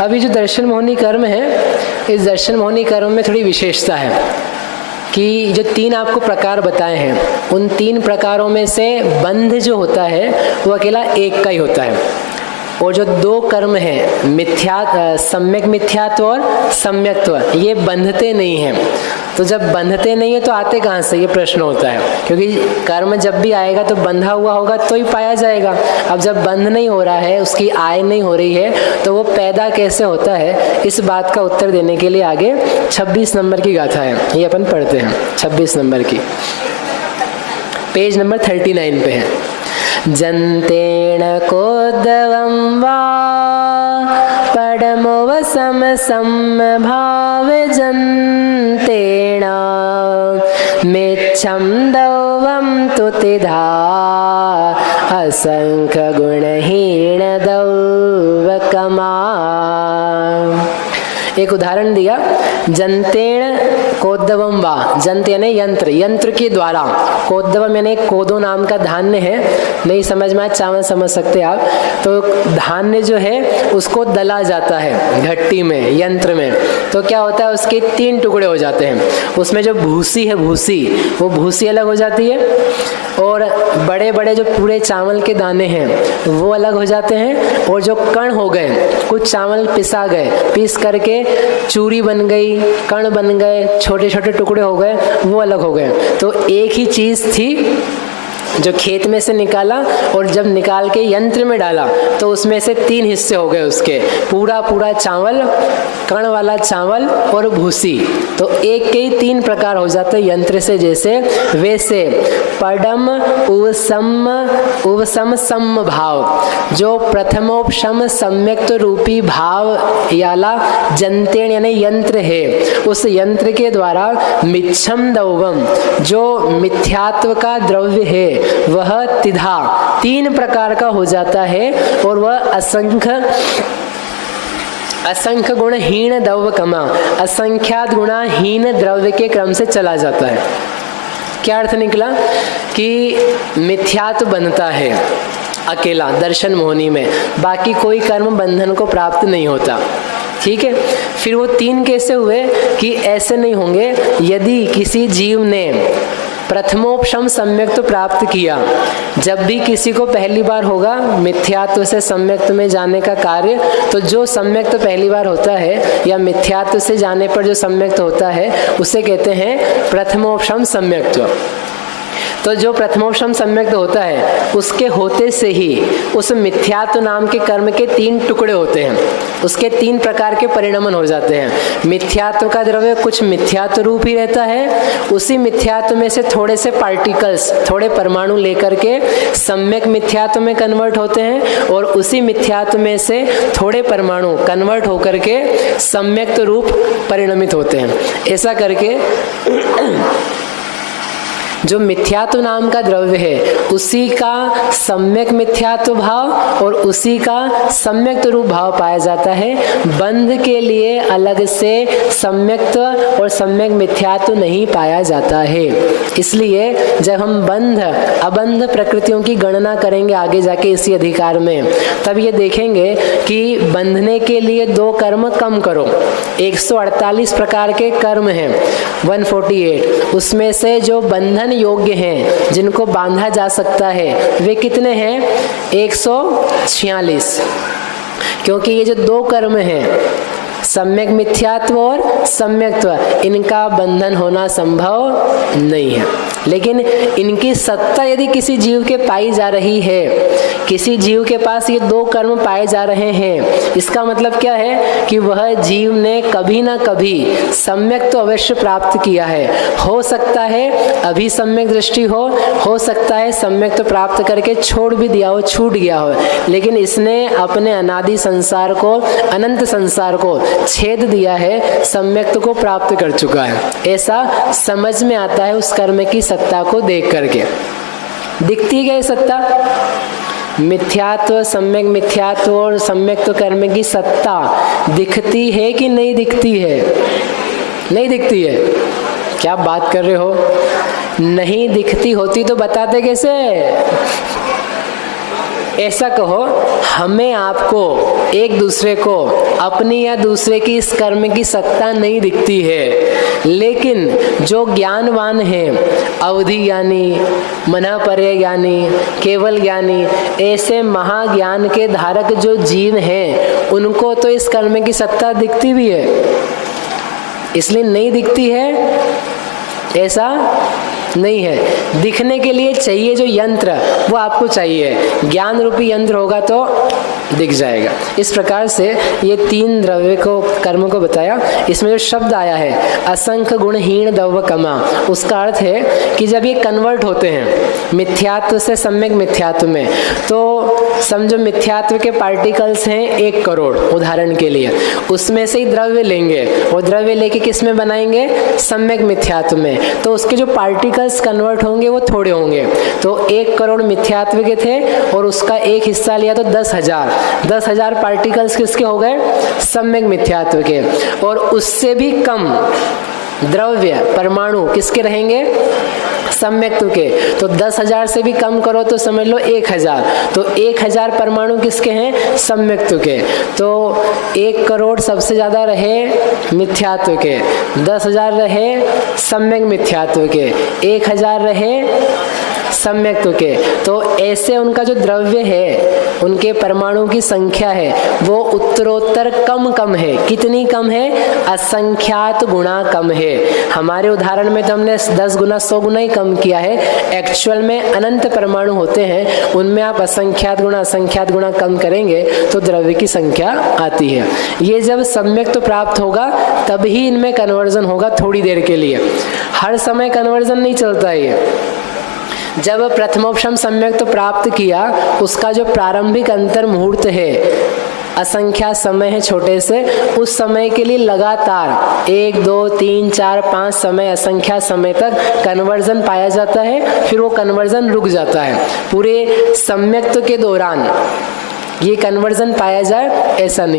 अभी जो दर्शन मोहनी कर्म है, इस दर्शन मोहनी कर्म में थोड़ी विशेषता है कि जो 3 आपको प्रकार बताए हैं, उन 3 प्रकारों में से बंध जो होता है वो अकेला एक का ही होता है, और जो 2 कर्म है सम्यक मिथ्यात्व और सम्यक्त्व, ये बंधते नहीं हैं। तो जब बंधते नहीं है तो आते कहाँ से, ये प्रश्न होता है, क्योंकि कर्म जब भी आएगा तो बंधा हुआ होगा तो ही पाया जाएगा। अब जब बंध नहीं हो रहा है, उसकी आय नहीं हो रही है, तो वो पैदा कैसे होता है, इस बात का उत्तर देने के लिए आगे 26 नंबर की गाथा है, ये अपन पढ़ते हैं। 26 नंबर की, पेज नंबर 39 पे है। जन्तेण कोद्दवं वा पडमोवसम समभाव जन्तेण मेच्छं दौवं तुतिधा असंख्य गुणहीन दौवकमा। एक उदाहरण दिया, जन्तेण कोद्दवम वा, जंत यानी यंत्र, यंत्र के द्वारा, कोद्दवम यानी कोदो नाम का धान्य है, नहीं समझ में चावल समझ सकते आप, तो धान्य जो है उसको दला जाता है घट्टी में, यंत्र में, तो क्या होता है, उसके 3 टुकड़े हो जाते हैं। उसमें जो भूसी है, भूसी, वो भूसी अलग हो जाती है, और बड़े बड़े जो पूरे चावल के दाने हैं वो अलग हो जाते हैं, और जो कण हो गए, कुछ चावल पिसा गए, पीस करके चूरी बन गई, कण बन गए, छोटे छोटे टुकड़े हो गए, वो अलग हो गए। तो एक ही चीज थी जो खेत में से निकाला, और जब निकाल के यंत्र में डाला तो उसमें से 3 हिस्से हो गए उसके, पूरा पूरा चावल, कण वाला चावल और भूसी। तो एक के ही 3 प्रकार हो जाते हैं यंत्र से, जैसे वैसे पडम उपसम सम भाव, जो प्रथमोपशम सम्यक्त रूपी भाव याला जंतेण यानी यंत्र है, उस यंत्र के द्वारा मिच्छम दौवम, जो मिथ्यात्व का द्रव्य है, वह तिधा 3 प्रकार का हो जाता है, और वह असंख्य गुणहीन द्रव्यकमा, असंख्यात गुणाहीन द्रव्य के क्रम से चला जाता है। क्या अर्थ निकला कि मिथ्यात्व बनता है अकेला दर्शन मोहनी में, बाकी कोई कर्म बंधन को प्राप्त नहीं होता। ठीक है, फिर वो 3 कैसे हुए कि ऐसे नहीं होंगे, यदि किसी जीव ने प्रथमोपशम सम्यक्त प्राप्त किया, जब भी किसी को पहली बार होगा मिथ्यात्व से सम्यक्त में जाने का कार्य, तो जो सम्यक्त पहली बार होता है या मिथ्यात्व से जाने पर जो सम्यक्त होता है उसे कहते हैं प्रथमोपशम सम्यक्त्व। तो जो प्रथमोपशम सम्यक्त होता है, उसके होते से ही उस मिथ्यात्व नाम के कर्म के 3 टुकड़े होते हैं, उसके 3 प्रकार के परिणमन हो जाते हैं। मिथ्यात्व का द्रव्य कुछ मिथ्यात्व रूप ही रहता है, उसी मिथ्यात्व में से थोड़े से पार्टिकल्स, थोड़े परमाणु लेकर के सम्यक मिथ्यात्व में कन्वर्ट होते हैं, और उसी मिथ्यात्व में से थोड़े परमाणु कन्वर्ट होकर के सम्यक्त रूप परिणमित होते हैं। ऐसा करके जो मिथ्यात्व नाम का द्रव्य है उसी का सम्यक मिथ्यात्व भाव और उसी का सम्यक्त रूप भाव पाया जाता है। बंध के लिए अलग से सम्यक्त और सम्यक मिथ्यात्व नहीं पाया जाता है। इसलिए जब हम बंध अबंध प्रकृतियों की गणना करेंगे आगे जाके इसी अधिकार में, तब ये देखेंगे कि बंधने के लिए 2 कर्म कम करो। 148 प्रकार के कर्म हैं, 148, उसमें से जो बंधन योग्य हैं, जिनको बांधा जा सकता है, वे कितने हैं? 146। क्योंकि ये जो 2 कर्म हैं, सम्यक मिथ्यात्व और सम्यक्त्व, इनका बंधन होना संभव नहीं है। लेकिन इनकी सत्ता यदि किसी जीव के पाई जा रही है, किसी जीव के पास ये 2 कर्म पाए जा रहे हैं, इसका मतलब क्या है कि वह जीव ने कभी ना कभी सम्यक तो अवश्य प्राप्त किया है। हो सकता है अभी सम्यक दृष्टि हो सकता है सम्यक तो प्राप्त करके छोड़ भी दिया हो, छूट गया हो, लेकिन इसने अपने अनादि संसार को, अनंत संसार को छेद दिया है, सम्यक्त को प्राप्त कर चुका है। ऐसा समझ में आता है उस कर्म की सत्ता को देख करके। दिखती है सत्ता, मिथ्यात्व, सम्यक मिथ्यात्व और सम्यक्त कर्म की सत्ता दिखती है कि नहीं दिखती है? नहीं दिखती है। क्या बात कर रहे हो? नहीं दिखती होती तो बताते कैसे? ऐसा कहो, हमें आपको एक दूसरे को अपनी या दूसरे की इस कर्म की सत्ता नहीं दिखती है। लेकिन जो ज्ञानवान है, अवधि ज्ञानी, मनःपर्य ज्ञानी, केवल ज्ञानी, ऐसे महाज्ञान के धारक जो जीव हैं, उनको तो इस कर्म की सत्ता दिखती भी है। इसलिए नहीं दिखती है ऐसा नहीं है। दिखने के लिए चाहिए जो यंत्र, वो आपको चाहिए। ज्ञान रूपी यंत्र होगा तो दिख जाएगा। इस प्रकार से ये 3 द्रव्य को, कर्म को बताया। इसमें जो शब्द आया है असंख्य गुणहीन द्रव्य कमा, उसका अर्थ है कि जब ये कन्वर्ट होते हैं मिथ्यात्व से सम्यक मिथ्यात्व में, तो समझो मिथ्यात्व के पार्टिकल्स हैं 1 करोड़ उदाहरण के लिए, उसमें से ही द्रव्य लेंगे और द्रव्य लेके किस में बनाएंगे, सम्यक मिथ्यात्व में, तो उसके जो पार्टिकल्स कन्वर्ट होंगे वो थोड़े होंगे। तो 1 करोड़ मिथ्यात्व के थे और उसका एक हिस्सा लिया तो 10,000 पार्टिकल्स किसके हो गए, सम्यक मिथ्यात्व के। और उससे भी कम द्रव्य परमाणु किसके रहेंगे, सम्यक्त्व के। तो 10,000 से भी कम करो तो समझ लो 1,000, तो 1,000 परमाणु किसके हैं, सम्यक्त्व के। तो 1 करोड़ सबसे ज्यादा रहे मिथ्यात्व के, 10,000 रहे सम्यक मिथ्यात्व के, 1,000 रहे सम्यक्त्व के। तो ऐसे उनका जो द्रव्य है, उनके परमाणु की संख्या है वो उत्तरोत्तर कम है। कितनी कम है, असंख्यात गुणा कम है। हमारे उदाहरण में तो हमने 10 गुना 100 गुना ही कम किया है, एक्चुअल में अनंत परमाणु होते हैं, उनमें आप असंख्यात गुणा कम करेंगे तो द्रव्य की संख्या आती है। ये जब सम्यक्त्व प्राप्त होगा तभी इनमें कन्वर्जन होगा, थोड़ी देर के लिए, हर समय कन्वर्जन नहीं चलता है। जब प्रथमोपशम सम्यक्त्व प्राप्त किया, उसका जो प्रारंभिक अंतर मुहूर्त है, असंख्या समय है छोटे से, उस समय के लिए लगातार 1, 2, 3, 4, 5 समय, असंख्या समय तक कन्वर्जन पाया जाता है। फिर वो कन्वर्जन रुक जाता है। पूरे सम्यक्त्व के दौरान ये कन्वर्जन पाया जाए ऐसा नहीं।